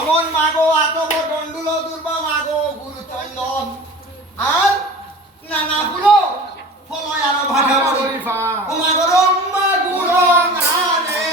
তখন মাগো আতব দণ্ডুল দুর্বা মাগো গুরুচন্দন আর নানা গুলো ফলয় আর ভাষা বলি ও মাগো রম্মা গুলো নারে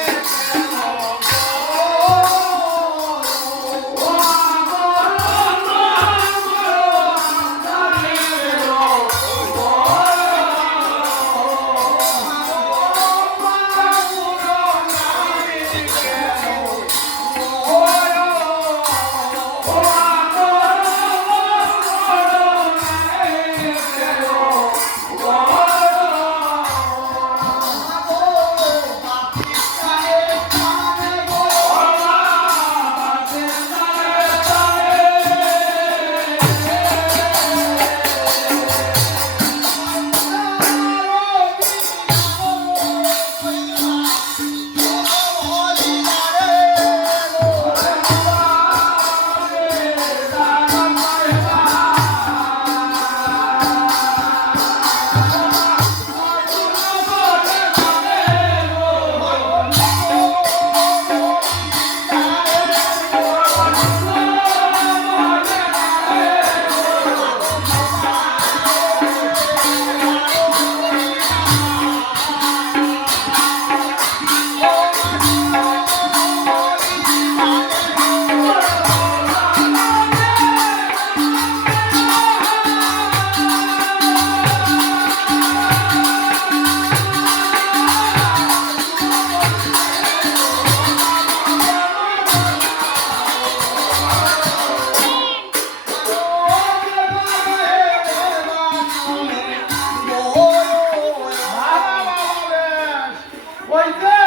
ওই যে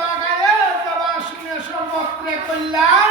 বাগায়ে যাবা শুনে সর্বত্রে কল্যাণ